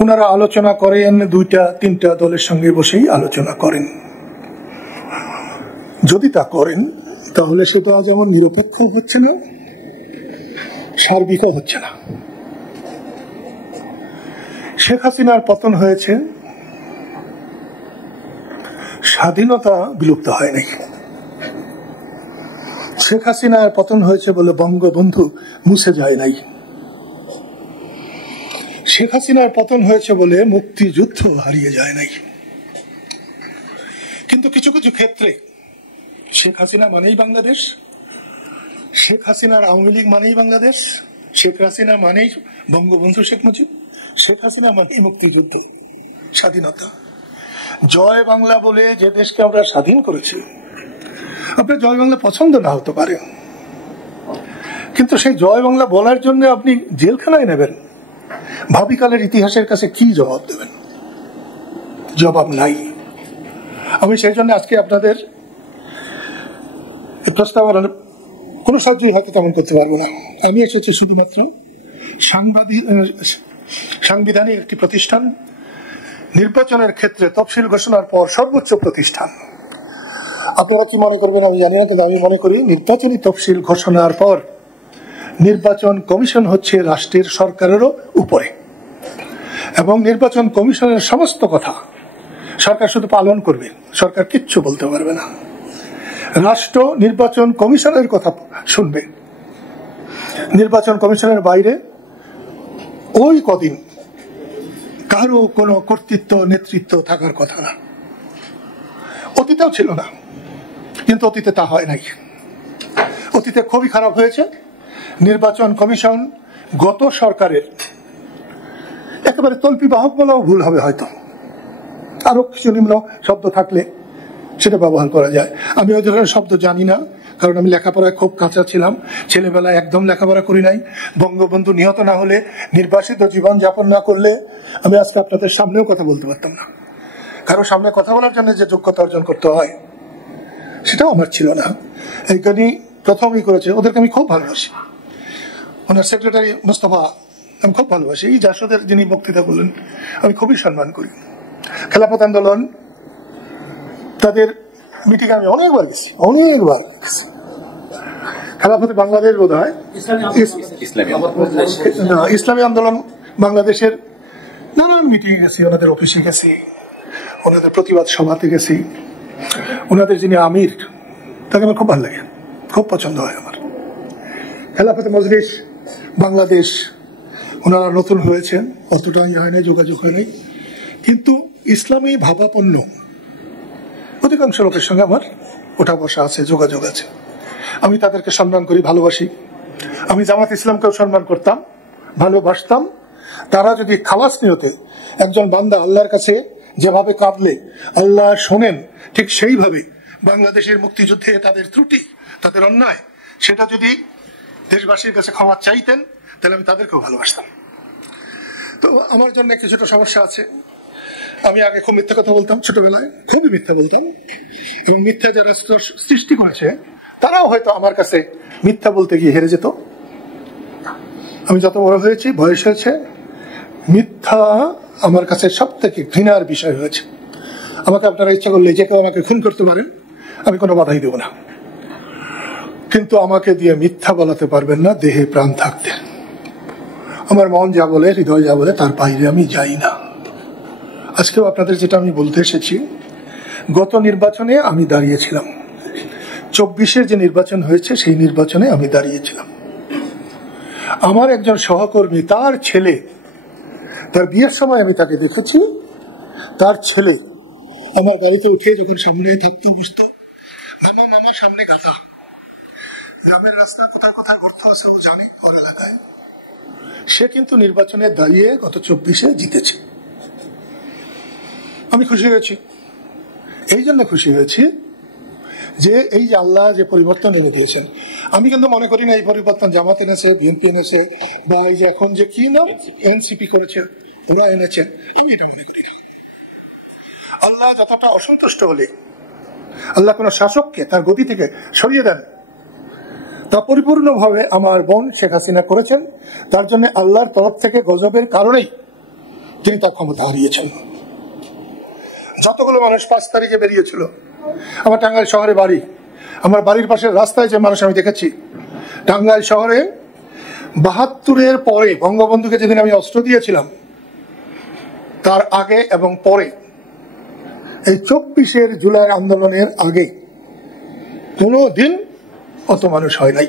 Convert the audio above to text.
ওনারা আলোচনা করেন, 2-3টা দলের সঙ্গে বসেই আলোচনা করেন। যদি তা করেন তাহলে সেটা যেমন নিরপেক্ষ হচ্ছে না, সার্বিকও হচ্ছে না। শেখ হাসিনার পতন হয়েছে, স্বাধীনতা বিলুপ্ত হয় নাই। শেখ হাসিনার পতন হয়েছে বলে বঙ্গবন্ধু মুছে যায় নাই। শেখ হাসিনার পতন হয়েছে বলে মুক্তিযুদ্ধ হারিয়ে যায় নাই। কিন্তু কিছু কিছু ক্ষেত্রে শেখ হাসিনা মানেই বাংলাদেশ, শেখ হাসিনার আওয়ামী লীগ মানেই বাংলাদেশ, শেখ হাসিনা মানেই বঙ্গবন্ধু শেখ মুজিব, শেখ হাসিনা মানেই মুক্তিযুদ্ধ, স্বাধীনতা। জয় বাংলা বলে যে দেশকে আমরা স্বাধীন করেছি, আপনার জয় বাংলা পছন্দ না হতে পারে, কিন্তু সেই জয় বাংলা বলার জন্য আপনি জেলখানায় নেবেন, ভাবিকালের ইতিহাসের কাছে কি জবাব দেবেন? জবাব নাই। আমি সেই জন্য আজকে আপনাদের প্রস্তাবনার কোনো সাহায্যই হয়তো তেমন করতে পারবো না। আমি এসেছি শুধুমাত্র সাংবিধানিক একটি প্রতিষ্ঠান, নির্বাচনের ক্ষেত্রে তফসিল ঘোষণার পর সর্বোচ্চ প্রতিষ্ঠান। আপনারা কি মনে করবেন আমি জানি না, কিন্তু আমি মনে করি নির্বাচনী তফসিল ঘোষণার পর নির্বাচন কমিশন হচ্ছে রাষ্ট্রের সরকারেরও উপরে, এবং নির্বাচন কমিশনের সমস্ত কথা সরকার শুধু পালন করবে, সরকার কিচ্ছু বলতে পারবে না। রাষ্ট্র নির্বাচন কমিশনের কথা শুনবে। নির্বাচন কমিশনের বাইরে ওই কদিন কারো কোনো কর্তৃত্ব নেতৃত্ব থাকার কথা না। অতীতেও ছিল না, কিন্তু অতীতে তা হয় নাই। অতীতে খুবই খারাপ হয়েছে। নির্বাচন কমিশন গত সরকারের একেবারে তল্পি বাহক বলাও ভুল হবে, হয়তো আরো কিছু নিম্ন শব্দ থাকলে সেটা ব্যবহার করা যায়। আমি ওই ধরনের শব্দ জানি না, কারণ আমি লেখাপড়ায় খুব কাঁচা ছিলাম, ছেলেবেলায় একদম লেখাপড়া করি নাই। বঙ্গবন্ধু নিহত না হলে, নির্বাসিত জীবন যাপন না করলে আমি আজকে আপনাদের সামনেও কথা বলতে পারতাম না। কারো সামনে কথা বলার জন্য যে যোগ্যতা অর্জন করতে হয় সেটাও আমার ছিল না। এইখানে প্রথমই করেছে, ওদেরকে আমি খুব ভালোবাসি। ওনার সেক্রেটারি মোস্তফা আমি খুব ভালোবাসি। এই জাসদের যিনি বক্তৃতা করলেন আমি খুবই সম্মান করি। খেলাফত আন্দোলন তাদের মিটিং আমি অনেকবার গেছি। খেলাফতে বাংলাদেশ বোধ হয় ইসলামী আন্দোলন বাংলাদেশের নানান মিটিং গেছি, ওনাদের অফিসে গেছি, ওনাদের প্রতিবাদ সভাতে গেছি। ওনাদের যিনি আমির তাকে আমার খুব ভালো লাগে, খুব পছন্দ হয় আমার। খেলাফতে মজলিস বাংলাদেশ ওনারা নতুন হয়েছেন, অতটা হয় নাই, যোগাযোগ হয় নাই, কিন্তু ইসলামী ভাবাপন্ন অধিকাংশ লোকের সঙ্গে আমার ওঠা বসা আছে, যোগাযোগ আছে। আমি তাদেরকে সম্মান করি, ভালোবাসি। আমি জামাত ইসলামকেও সম্মান করতাম, ভালোবাসতাম। তারা যদি খালাস নিয়তে একজন বান্দা আল্লাহর কাছে যেভাবে কাঁদলে আল্লাহ শোনেন, ঠিক সেইভাবে বাংলাদেশের মুক্তিযুদ্ধে তাদের ত্রুটি, তাদের অন্যায়, সেটা যদি দেশবাসীর কাছে ক্ষমা চাইতেন তাহলে আমি তাদেরকেও ভালোবাসতাম। তো আমার জন্য কিছুটা সমস্যা আছে। আমি আগে খুব মিথ্যা কথা বলতাম, ছোটবেলায় খুবই মিথ্যা বলতাম, এবং মিথ্যা যারা সৃষ্টি করেছে তারাও হয়তো আমার কাছে মিথ্যা বলতে গিয়ে হেরে যেত। আমি যত বড় হয়েছি, বয়স হয়েছে, মিথ্যা আমার কাছে সব থেকে ঘৃণার বিষয় হয়েছে। আমাকে আপনারা ইচ্ছা করলে যে কেউ আমাকে খুন করতে পারেন, আমি কোনো বাধাই দেব না, কিন্তু আমাকে দিয়ে মিথ্যা বলাতে পারবেন না দেহে প্রাণ থাকতে। আমার মন যা বলে, হৃদয় যা বলে, তার বাইরে আমি যাই না। আজকেও আপনাদের যেটা আমি বলতে এসেছি, গত নির্বাচনে আমি দাঁড়িয়েছিলাম, 24-এর যে নির্বাচন হয়েছে সেই নির্বাচনে আমি দাঁড়িয়েছিলাম। আমার একজন সহকর্মী, তার ছেলে, তার বিয়ের সময় আমি তাকে দেখেছি, তার ছেলে আমার গাড়িতে উঠে যখন সামনে থাকতো, বুঝতো মামা মামা সামনে গাধা, গ্রামের রাস্তা কোথায় কোথায় গর্ত আছে ও জানি ওর এলাকায়। সে কিন্তু নির্বাচনে দাঁড়িয়ে গত 24-এ জিতেছে। আমি খুশি হয়েছি। এই জন্য খুশি হয়েছি যে এই যে আল্লাহ যে পরিবর্তন এনে দিয়েছেন, আমি কিন্তু মনে করি না এই পরিবর্তন জামাত এনেছে, বিএনপি এনেছে, বা এই যে এখন যে কি নাম এনসিপি করেছে ওরা এনেছে, আমি এটা মনে করি না। আল্লাহ যতটা অসন্তুষ্ট হলে আল্লাহ কোন শাসককে তার গদি থেকে সরিয়ে দেন, তা পরিপূর্ণভাবে আমার বোন শেখ হাসিনা করেছেন। তার জন্য আল্লাহর তরফ থেকে গজবের কারণেই তিনি তার ক্ষমতা হারিয়েছেন। যতগুলো মানুষ 5 তারিখে বেরিয়েছিল, আমার টাঙ্গাইল শহরে বাড়ি, আমার বাড়ির পাশের রাস্তায় যে মানুষ আমি দেখেছি, টাঙ্গাইল শহরে 72-এর পরে বঙ্গবন্ধুকে যেদিন আমি অস্ত্র দিয়েছিলাম তার আগে এবং পরে, এই 24 জুলাই আন্দোলনের আগে কোনো দিন অত মানুষ হয় নাই।